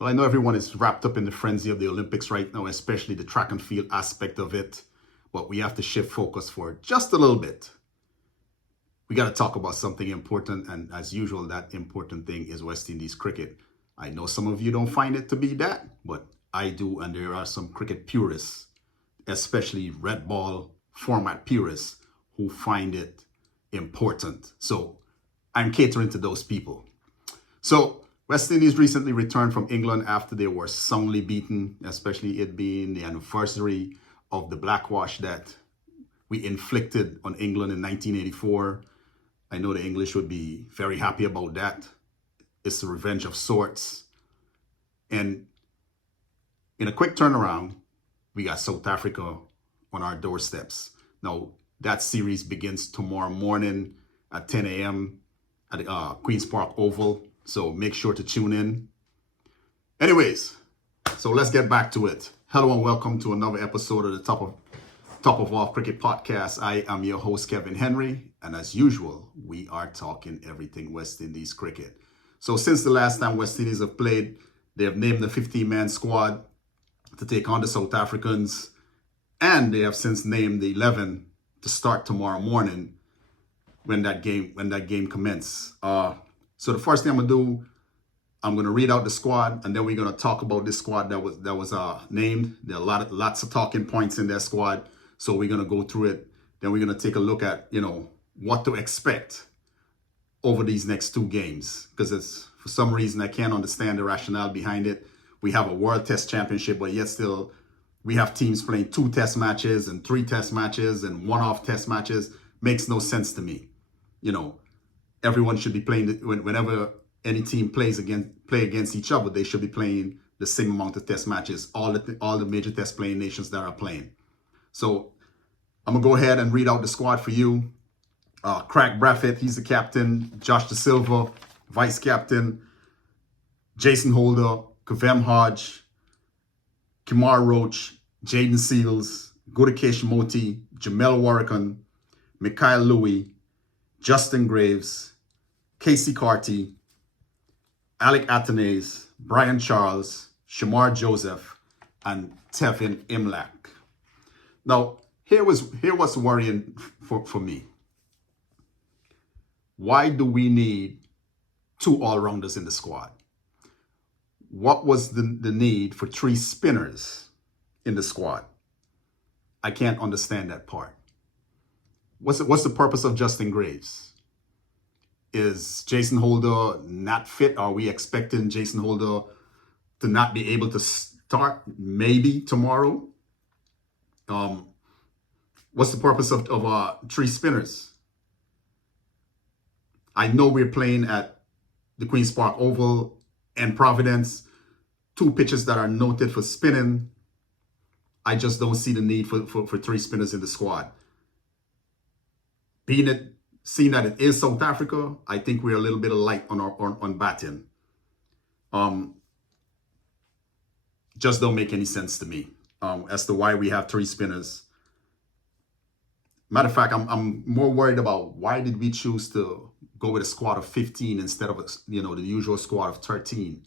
Well, I know everyone is wrapped up in the frenzy of the Olympics right now, especially the track and field aspect of it. But we have to shift focus for just a little bit. We got to talk about something important. And as usual, that important thing is West Indies cricket. I know some of you don't find it to be that, but I do. And there are some cricket purists, especially red ball format purists, who find it important. So I'm catering to those people. So West Indies recently returned from England after they were soundly beaten, especially it being the anniversary of the blackwash that we inflicted on England in 1984. I know the English would be very happy about that. It's a revenge of sorts. And in a quick turnaround, we got South Africa on our doorsteps. Now, that series begins tomorrow morning at 10 a.m. at the Queen's Park Oval. So make sure to tune in. Anyways, so let's get back to it. Hello and welcome to another episode of the Top of Off Cricket Podcast. I am your host, Kevin Henry. And as usual, we are talking everything West Indies cricket. So since the last time West Indies have played, they have named the 15-man squad to take on the South Africans. And they have since named the 11 to start tomorrow morning when that game commences. So the first thing I'm gonna do, I'm gonna read out the squad, and then we're gonna talk about this squad that was named. There are lots of talking points in that squad, so we're gonna go through it. Then we're gonna take a look at what to expect over these next two games, because it's for some reason I can't understand the rationale behind it. We have a World Test Championship, but yet still we have teams playing 2 test matches and 3 test matches and one-off test matches. Makes no sense to me. Everyone should be playing whenever any team play against each other. They should be playing the same amount of test matches. All the major test playing nations that are playing. So I'm gonna go ahead and read out the squad for you. Craig Brathwaite, he's the captain. Josh Da Silva, vice captain. Jason Holder, Kavem Hodge, Kemar Roach, Jaden Seals, Gudakesh Moti, Jamel Warrican, Mikhail Louis, Justin Graves, Casey Carty, Alec Athanaze, Brian Charles, Shamar Joseph, and Tevin Imlach. Now, here was worrying for me. Why do we need 2 all-rounders in the squad? What was the need for 3 spinners in the squad? I can't understand that part. What's the purpose of Justin Graves? Is Jason Holder not fit? Are we expecting Jason Holder to not be able to start maybe tomorrow? What's the purpose of 3 spinners? I know we're playing at the Queen's Park Oval and Providence, 2 pitches that are noted for spinning. I just don't see the need for 3 spinners in the squad. Seeing that it is South Africa, I think we're a little bit light on batting. Just don't make any sense to me as to why we have 3 spinners. Matter of fact, I'm more worried about why did we choose to go with a squad of 15 instead of the usual squad of 13.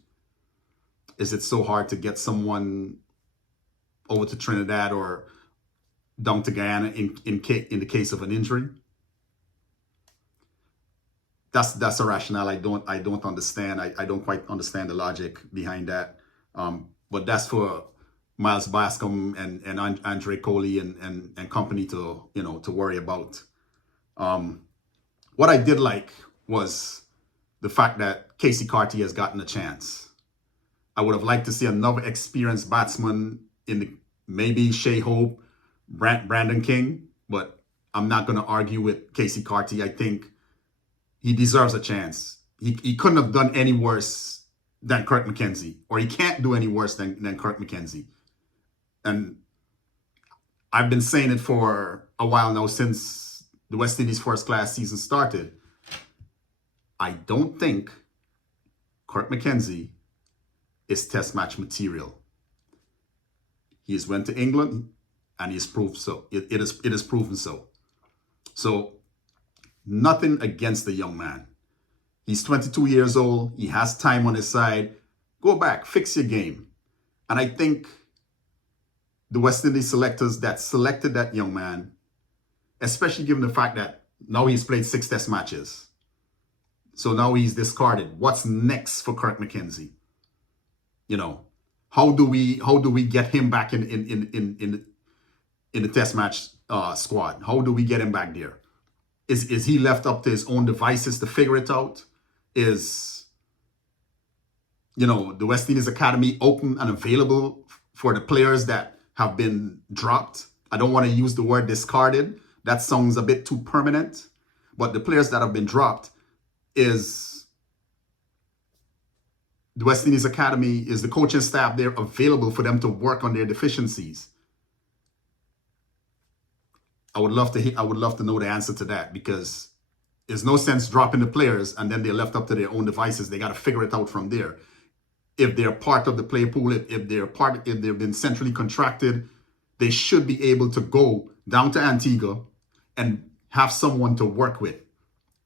Is it so hard to get someone over to Trinidad or down to Guyana in the case of an injury? That's a rationale I don't understand. I don't quite understand the logic behind that. But that's for Miles Bascom and Andre Coley and company to worry about. What I did like was the fact that Casey Carty has gotten a chance. I would have liked to see another experienced batsman in maybe Shea Hope, Brandon King, but I'm not going to argue with Casey Carty. I think he deserves a chance. He couldn't have done any worse than Kirk McKenzie, or he can't do any worse than Kirk McKenzie. And I've been saying it for a while now, since the West Indies first class season started. I don't think Kirk McKenzie is test match material. He has went to England and he's proved so. It is proven so. So nothing against the young man. He's 22 years old. He has time on his side. Go back, fix your game. And I think the West Indies selectors that selected that young man, especially given the fact that now he's played 6 test matches. So now he's discarded. What's next for Kirk McKenzie? You know, how do we get him back in the test match squad? How do we get him back there? Is he left up to his own devices to figure it out? Is, the West Indies Academy open and available for the players that have been dropped? I don't want to use the word discarded. That sounds a bit too permanent. But the players that have been dropped, is the West Indies Academy, is the coaching staff there available for them to work on their deficiencies? I would love to know the answer to that, because there's no sense dropping the players and then they're left up to their own devices. They got to figure it out from there. If they're part of the player pool, if they've been centrally contracted, they should be able to go down to Antigua and have someone to work with,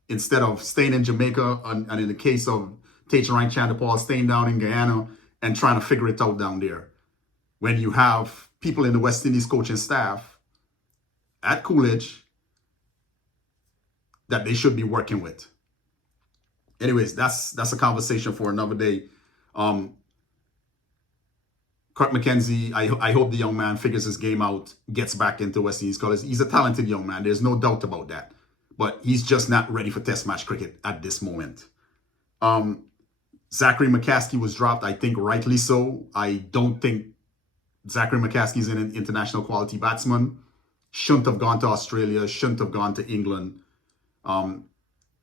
instead of staying in Jamaica and in the case of Techarank Chanderpaul, staying down in Guyana and trying to figure it out down there. When you have people in the West Indies coaching staff at Coolidge that they should be working with. Anyways, that's a conversation for another day. Kirk McKenzie, I hope the young man figures his game out, gets back into West Indies colors. He's a talented young man. There's no doubt about that. But he's just not ready for test match cricket at this moment. Zachary McCaskey was dropped, I think rightly so. I don't think Zachary McCaskey is an international quality batsman. Shouldn't have gone to Australia, shouldn't have gone to England.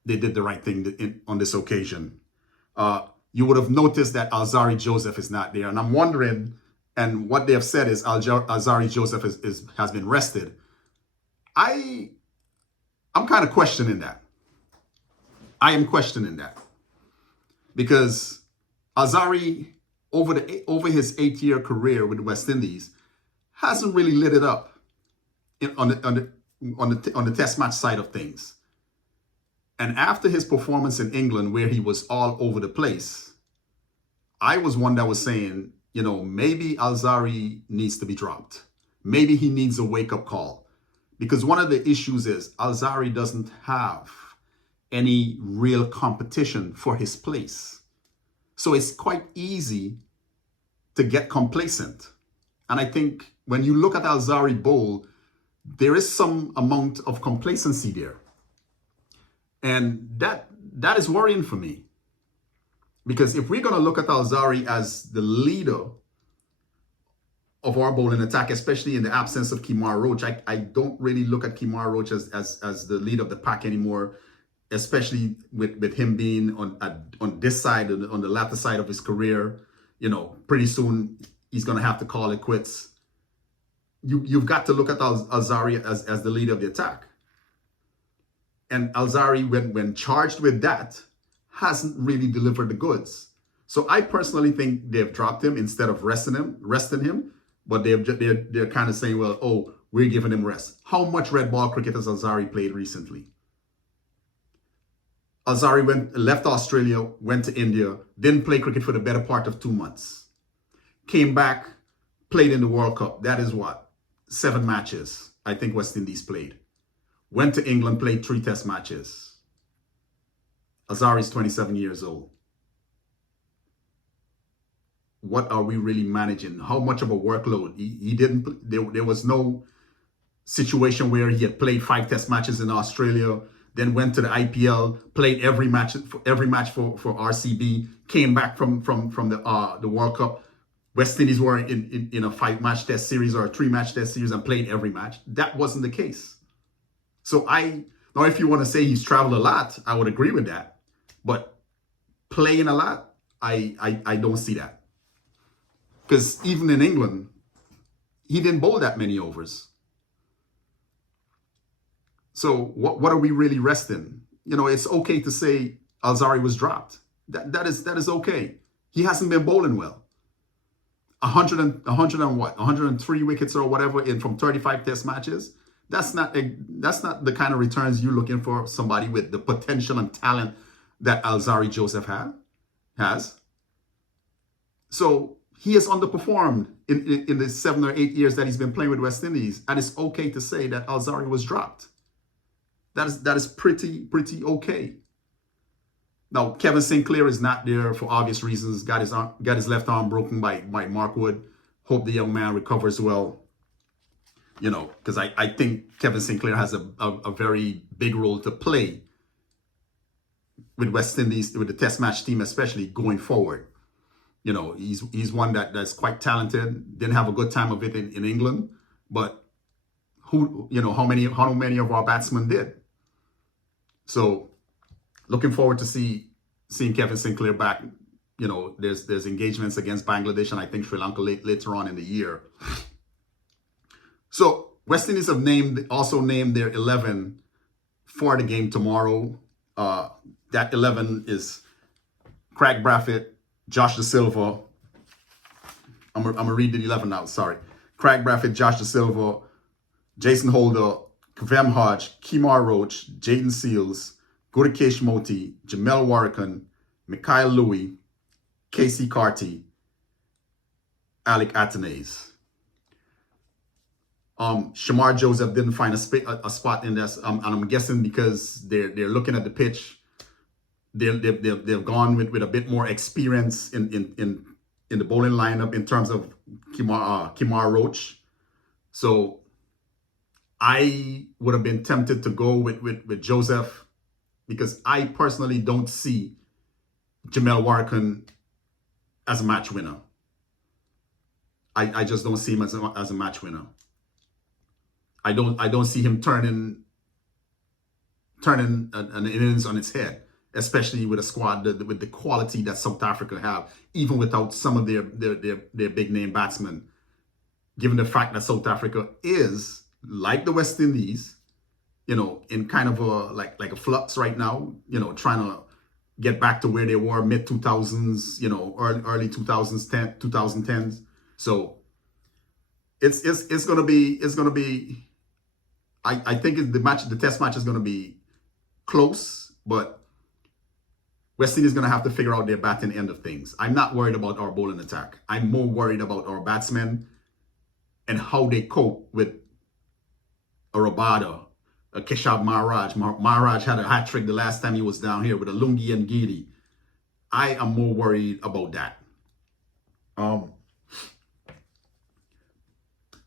They did the right thing on this occasion. You would have noticed that Alzarri Joseph is not there. And I'm wondering, and what they have said is Alzarri Joseph has been rested. I'm kind of questioning that. I am questioning that. Because Alzarri, over his 8-year career with the West Indies, hasn't really lit it up on the test match side of things. And after his performance in England, where he was all over the place, I was one that was saying, maybe Alzarri needs to be dropped. Maybe he needs a wake-up call. Because one of the issues is Alzarri doesn't have any real competition for his place. So it's quite easy to get complacent. And I think when you look at Alzarri bowl, there is some amount of complacency there. And that is worrying for me. Because if we're going to look at Alzarri as the leader of our bowling attack, especially in the absence of Kemar Roach, I don't really look at Kemar Roach as the leader of the pack anymore, especially with him being on this side, on the latter side of his career. Pretty soon he's going to have to call it quits. You've got to look at Alzarri as the leader of the attack. And Alzarri, when charged with that, hasn't really delivered the goods. So I personally think they've dropped him instead of resting him. But they're kind of saying, well, we're giving him rest. How much red ball cricket has Alzarri played recently? Alzarri left Australia, went to India, didn't play cricket for the better part of 2 months. Came back, played in the World Cup. That is 7 matches, I think West Indies played. Went to England, played 3 test matches. Alzarri's 27 years old. What are we really managing? How much of a workload? He didn't. There was no situation where he had played 5 test matches in Australia, then went to the IPL, played every match for RCB, came back from the World Cup. West Indies were in a 5-match test series or a 3-match test series and played every match. That wasn't the case. So now if you want to say he's traveled a lot, I would agree with that. But playing a lot, I don't see that. Because even in England, he didn't bowl that many overs. So what are we really resting? It's okay to say Alzarri was dropped. That is okay. He hasn't been bowling well. 103 wickets or whatever from 35 test matches. That's not the kind of returns you're looking for somebody with the potential and talent that Alzarri Joseph has. So he has underperformed in the 7 or 8 years that he's been playing with West Indies. And it's okay to say that Alzarri was dropped. That is pretty okay. Now, Kevin Sinclair is not there for obvious reasons. Got his left arm broken by Mark Wood. Hope the young man recovers well. You know, because I think Kevin Sinclair has a very big role to play with West Indies, with the test match team, especially going forward. You know, he's one that's quite talented. Didn't have a good time of it in England, but how many of our batsmen did? So looking forward to seeing Kevin Sinclair back. You know, there's engagements against Bangladesh and I think Sri Lanka later on in the year. So West Indies have also named their 11 for the game tomorrow. That 11 is Craig Brathwaite, Josh Da Silva. I'm gonna read the 11 now. Sorry, Craig Brathwaite, Josh Da Silva, Jason Holder, Kavem Hodge, Kemar Roach, Jaden Seals, Gudakesh Moti, Jamel Warrican, Mikhail Louis, Casey Carty, Alec Athanaze. Shamar Joseph didn't find a spot in this, and I'm guessing because they're looking at the pitch, they've gone with a bit more experience in the bowling lineup in terms of Kemar Roach. So I would have been tempted to go with Joseph because I personally don't see Jamel Warrican as a match winner. I just don't see him as a match winner. I don't see him turning an innings on its head, especially with a squad with the quality that South Africa have, even without some of their big name batsmen. Given the fact that South Africa is like the West Indies, you know, in kind of a flux right now, you know, trying to get back to where they were mid 2000s, you know, early 2010s. So it's gonna be. I think the test match is going to be close, but West Indies is going to have to figure out their batting end of things. I'm not worried about our bowling attack. I'm more worried about our batsmen and how they cope with a Rabada, a Keshab Maharaj. Maharaj had a hat trick the last time he was down here with a Lungi and Giri. I am more worried about that.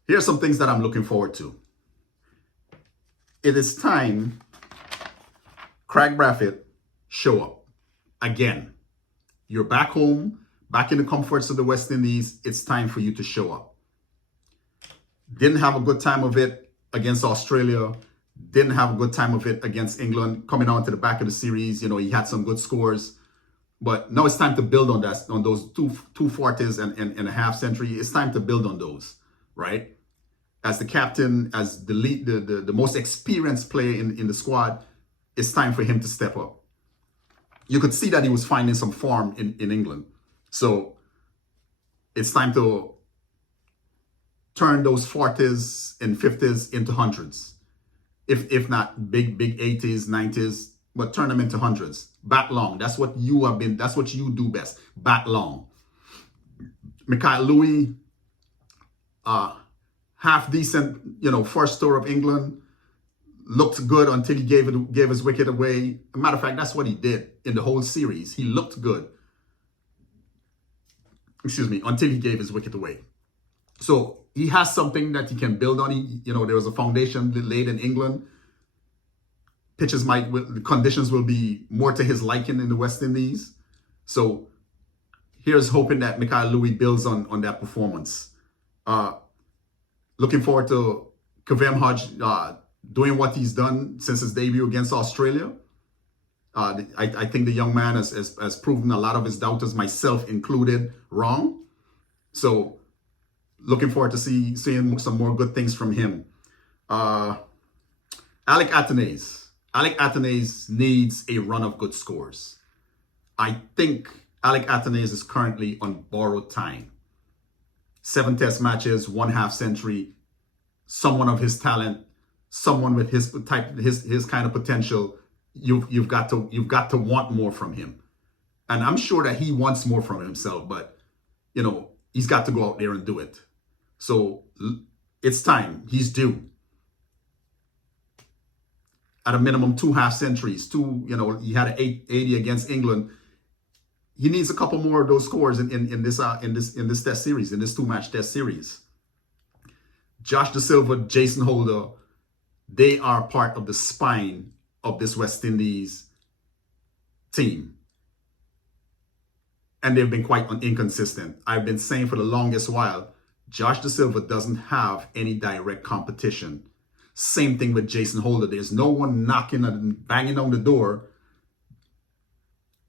Here's some things that I'm looking forward to. It is time Craig Brathwaite show up again. You're back home, back in the comforts of the West Indies. It's time for you to show up. Didn't have a good time of it against Australia. Didn't have a good time of it against England. Coming on to the back of the series, you know, he had some good scores. But now it's time to build on that, on those two forties and a half century. It's time to build on those, right? As the captain, as the lead, the most experienced player in the squad, it's time for him to step up. You could see that he was finding some form in England. So it's time to turn those 40s and 50s into hundreds. If not big 80s, 90s, but turn them into hundreds. Bat long. That's what you have been, that's what you do best. Bat long. Mikhail Louis, half decent, you know, first tour of England. Looked good until he gave his wicket away. As a matter of fact, that's what he did in the whole series. He looked good. Excuse me, until he gave his wicket away. So he has something that he can build on. You know, there was a foundation laid in England. The conditions will be more to his liking in the West Indies. So here's hoping that Mikhail Louis builds on that performance. Looking forward to Kavem Hodge doing what he's done since his debut against Australia. I think the young man has proven a lot of his doubters, myself included, wrong. So looking forward to seeing some more good things from him. Alec Athanaze. Alec Athanaze needs a run of good scores. I think Alec Athanaze is currently on borrowed time. 7 test matches, 1 half century, someone of his talent, someone with his type, his kind of potential. You've got to want more from him. And I'm sure that he wants more from himself, but he's got to go out there and do it. So it's time. He's due. At a minimum, 2 half centuries. He had an 80 against England. He needs a couple more of those scores in this test series, in this 2-match test series. Josh Da Silva, Jason Holder, they are part of the spine of this West Indies team. And they've been quite inconsistent. I've been saying for the longest while, Josh Da Silva doesn't have any direct competition. Same thing with Jason Holder. There's no one knocking and banging on the door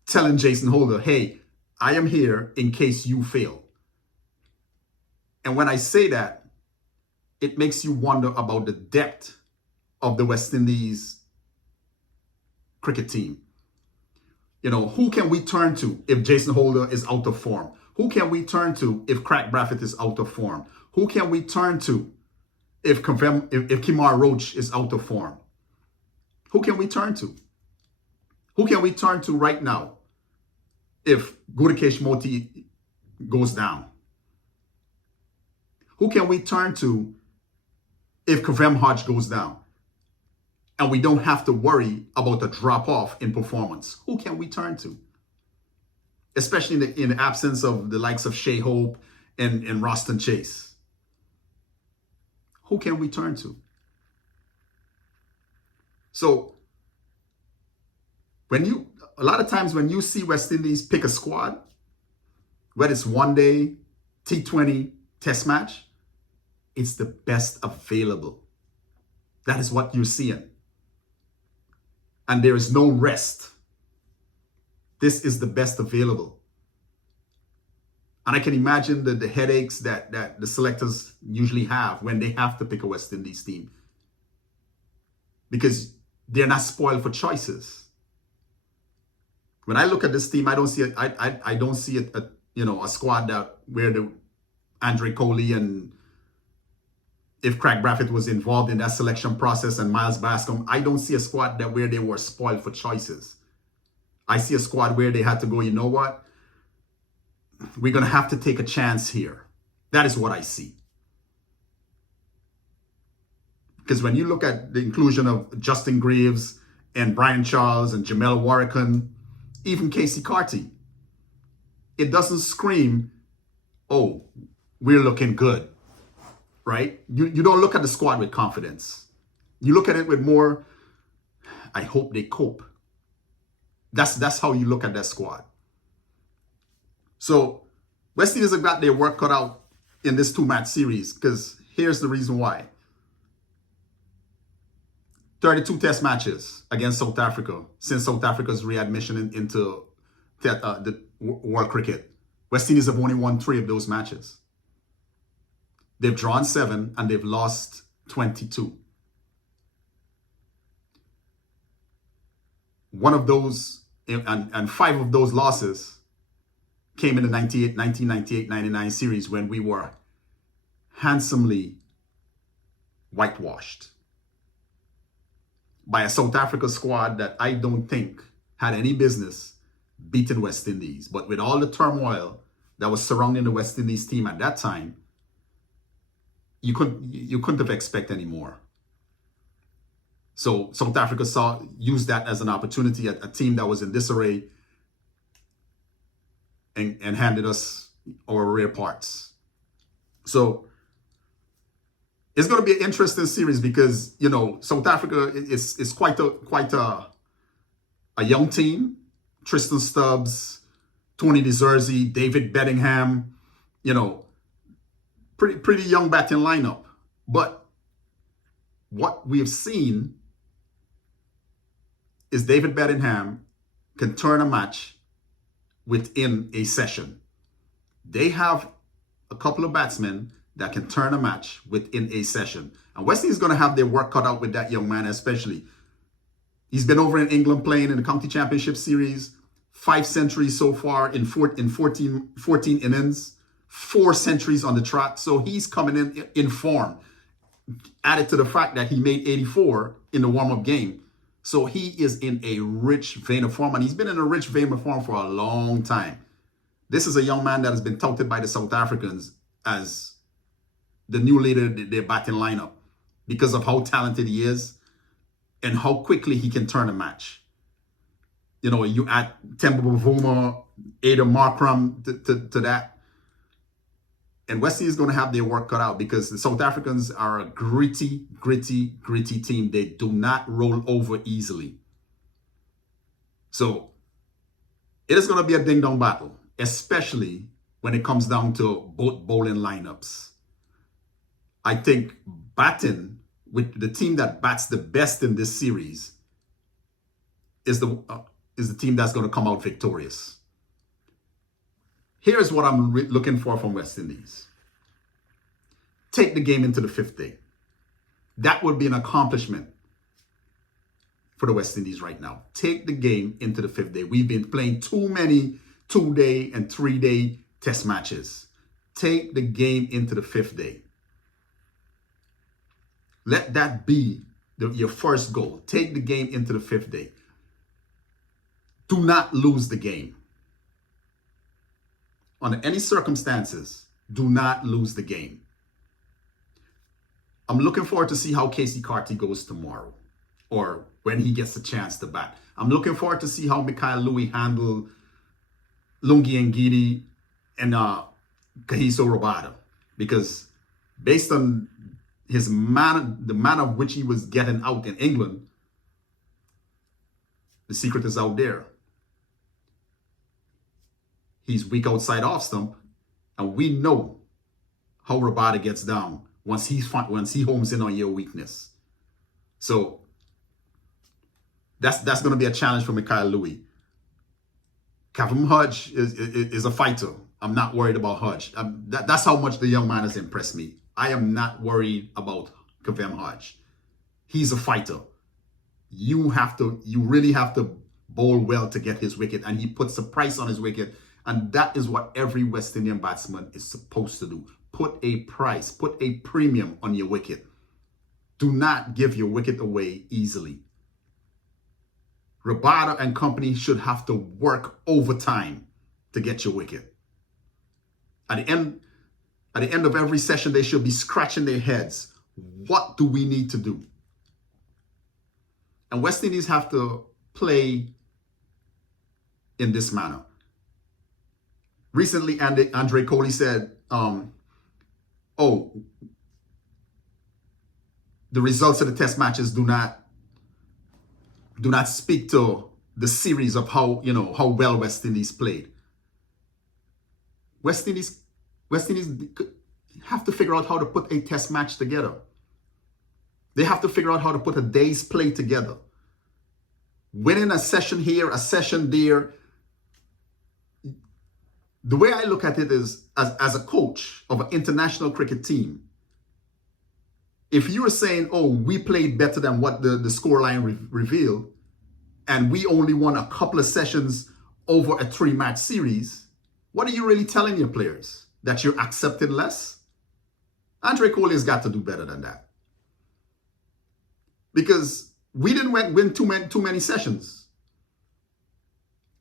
telling Jason Holder, hey, I am here in case you fail. And when I say that, it makes you wonder about the depth of the West Indies cricket team. Who can we turn to if Jason Holder is out of form? Who can we turn to if Craig Brathwaite is out of form? Who can we turn to if Kemar Roach is out of form? Who can we turn to? Who can we turn to right now if Gudakesh Moti goes down? Who can we turn to if Kavem Hodge goes down? And we don't have to worry about a drop-off in performance. Who can we turn to? Especially in the absence of the likes of Shea Hope and Roston Chase. Who can we turn to? So, a lot of times when you see West Indies pick a squad, whether it's one day, T20, test match, it's the best available. That is what you're seeing. And there is no rest. This is the best available. And I can imagine the headaches that the selectors usually have when they have to pick a West Indies team. Because they're not spoiled for choices. When I look at this team, I don't see a squad where the Andre Coley and if Craig Brathwaite was involved in that selection process and Miles Bascombe, I don't see a squad where they were spoiled for choices. I see a squad where they had to go, you know what? We're going to have to take a chance here. That is what I see. Because when you look at the inclusion of Justin Greaves and Brian Charles and Jamel Warrican, even Casey Carty, it doesn't scream, oh, we're looking good. Right? You don't look at the squad with confidence. You look at it with more, I hope they cope. That's how you look at that squad. So West Indies have got their work cut out in this 2-match series because here's the reason why. 32 test matches against South Africa since South Africa's readmission into the world cricket. West Indies have only won 3 of those matches. They've drawn 7 and they've lost 22. One of those, and 5 of those losses came in the 1998-99 series when we were handsomely whitewashed by a South Africa squad that I don't think had any business beating West Indies. But with all the turmoil that was surrounding the West Indies team at that time, you couldn't have expected any more. So South Africa used that as an opportunity, a team that was in disarray, and handed us our rare parts. So it's going to be an interesting series because South Africa is quite a young team. Tristan Stubbs, Tony DeZerzi, David Bedingham, pretty young batting lineup. But what we have seen is David Bedingham can turn a match within a session. They have a couple of batsmen that can turn a match within a session. And West Indies is going to have their work cut out with that young man especially. He's been over in England playing in the County Championship Series. 5 centuries so far in 14 innings. 4 centuries on the trot. So he's coming in form. Added to the fact that he made 84 in the warm-up game. So he is in a rich vein of form. And he's been in a rich vein of form for a long time. This is a young man that has been touted by the South Africans as the new leader of their batting lineup because of how talented he is and how quickly he can turn a match. You know, you add Temba Bavuma, Ada Markram to that. And West Indies is going to have their work cut out because the South Africans are a gritty team. They do not roll over easily. So it is going to be a ding-dong battle, especially when it comes down to both bowling lineups. I think batting with the team that bats the best in this series is the team that's going to come out victorious. Here's what I'm looking for from West Indies. Take the game into the 5th day. That would be an accomplishment for the West Indies right now. Take the game into the 5th day. We've been playing too many 2-day and 3-day test matches. Take the game into the 5th day. Let that be your first goal. Take the game into the 5th day. Do not lose the game. Under any circumstances, do not lose the game. I'm looking forward to see how Casey Carty goes tomorrow, or when he gets a chance to bat. I'm looking forward to see how Mikhail Louis handle Lungi Ngidi and Kagiso Rabada, because based on the manner of which he was getting out in England, the secret is out there. He's weak outside off stump, and we know how Rabada gets down once he homes in on your weakness. So that's going to be a challenge for Mikhail Louis. Kavem Hudge is a fighter. I'm not worried about Hudge. That's how much the young man has impressed me. I am not worried about Kavem Hudge. He's a fighter. You really have to bowl well to get his wicket, and he puts a price on his wicket. And that is what every West Indian batsman is supposed to do. Put a price, put a premium on your wicket. Do not give your wicket away easily. Rabada and company should have to work overtime to get your wicket. At the end of every session, they should be scratching their heads. What do we need to do? And West Indies have to play in this manner. Recently, Andre Coley said, the results of the test matches do not speak to the series of how well West Indies played. West Indies have to figure out how to put a test match together. They have to figure out how to put a day's play together. Winning a session here, a session there. The way I look at it is, as a coach of an international cricket team, if you were saying, we played better than what the scoreline revealed, and we only won a couple of sessions over a 3-match series, what are you really telling your players? That you're accepting less? Andre Coley has got to do better than that. Because we didn't win too many sessions.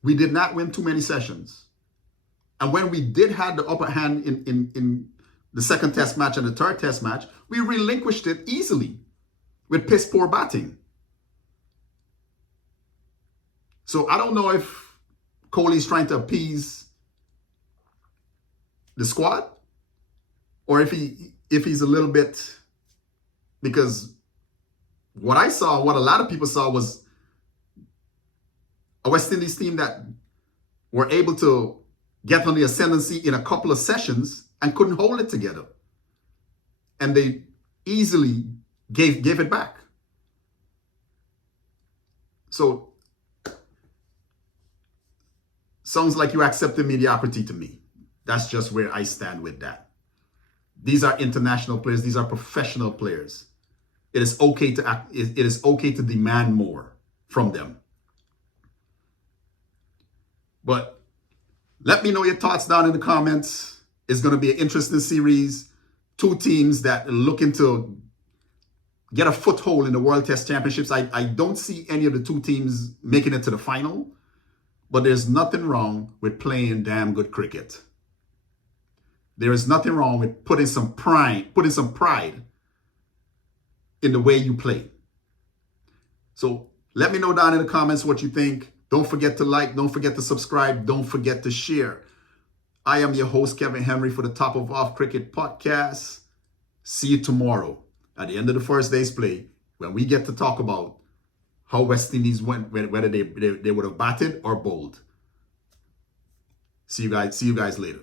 We did not win too many sessions. And when we did have the upper hand in the second test match and the third test match, we relinquished it easily with piss poor batting. So I don't know if Kohli's trying to appease the squad, or if he's a little bit, because what a lot of people saw was a West Indies team that were able to get on the ascendancy in a couple of sessions and couldn't hold it together. And they easily gave it back. So, sounds like you accepted mediocrity to me. That's just where I stand with that. These are international players. These are professional players. It is okay to act. It is okay to demand more from them. But let me know your thoughts down in the comments. It's going to be an interesting series. 2 teams that are looking to get a foothold in the World Test Championships. I don't see any of the 2 teams making it to the final. But there's nothing wrong with playing damn good cricket. There is nothing wrong with putting some pride in the way you play. So let me know down in the comments what you think. Don't forget to like, don't forget to subscribe, don't forget to share. I am your host, Kevin Henry, for the Top of Off Cricket Podcast. See you tomorrow at the end of the first day's play when we get to talk about how West Indies went, whether they would have batted or bowled. See you guys later.